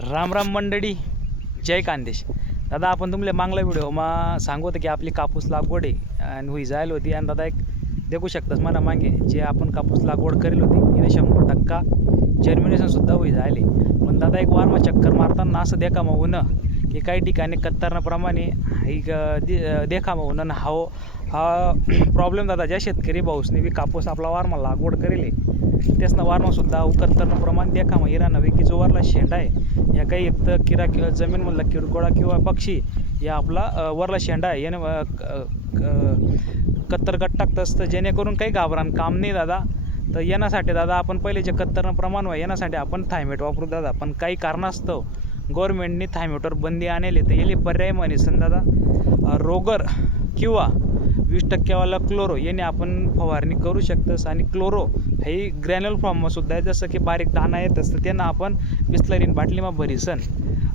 राम राम मंडळी, जय कांदेश. दादा आपण तुमले मागला व्हिडिओ मा सांगू होतं की आपली कापूस लागवड आहे आणि हुई जायला होती. आणि दादा एक देखू शकतास मला मागे जे आपण कापूस लागवड करेल होती हिने 100% जर्मिनेशनसुद्धा हुई जायले. पण दादा एक वारमा चक्कर मारताना असं देखा मग होणं की काही ठिकाणी कत्तरणाप्रमाणे देखा मग होणं हा प्रॉब्लेम दादा ज्या शेतकरी भाऊसने बी कापूस आपला वारमा लागवड करेल तेच वारमासुद्धा कत्तरणाप्रमाणे देखा मग हिरा नव्हे की जो वरला शेंडा आहे या काही एक तर किरा किंवा जमीनमधला किरकोळा किंवा पक्षी या आपला वरला शेंडा आहे याने कत्तरगट टाकत असतं, जेणेकरून काही घाबरान काम नाही दादा. तर येण्यासाठी दादा आपण पहिले जे कत्तरणं प्रमाण व्हाय येण्यासाठी आपण थायमेट वापरू दादा. पण काही कारणास्तव गव्हर्नमेंटने थायमेटवर बंदी आणली तर येले पर्याय म्हणे दादा रोगर किंवा 20% क्लोरो याने आपण फवारणी करू शकतोस. आणि क्लोरो हे ग्रॅन्युल फॉर्मसुद्धा आहे, जसं की बारीक दाणा येत असतं त्यांना आपण बिस्लरीन बाटलीमा भरीसन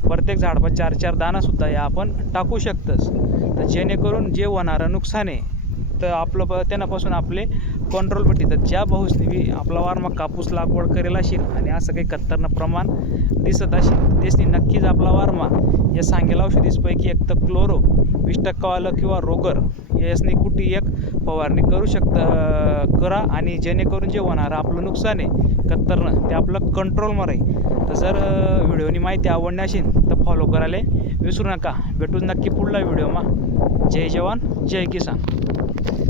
प्रत्येक झाडपा 4-4 दाणासुद्धा या आपण टाकू शकतोस. तर जेणेकरून जे होणारं नुकसान आहे तर आपलं त्यांनापासून आपले कंट्रोल भेटते. तर ज्या भाऊसने बी आपला वारमा कापूस लागवड करेल असेल आणि असं काही कत्तरणं प्रमाण दिसत असेल त्यासनी नक्कीच आपला वारमा या सांगेल औषधीपैकी एक तर क्लोरो 20% किंवा रोगर यासनी कुठे एक फवारणी करू करा. आणि जेणेकरून जे होणारं आपलं नुकसान आहे कत्तरणं ते आपलं कंट्रोलमध्ये राहील. तर जर व्हिडिओनी माहिती आवडली असेल तर फॉलो करायला विसरू नका. भेटूच नक्की पुढला व्हिडिओ मा. जय जवान जय किसान.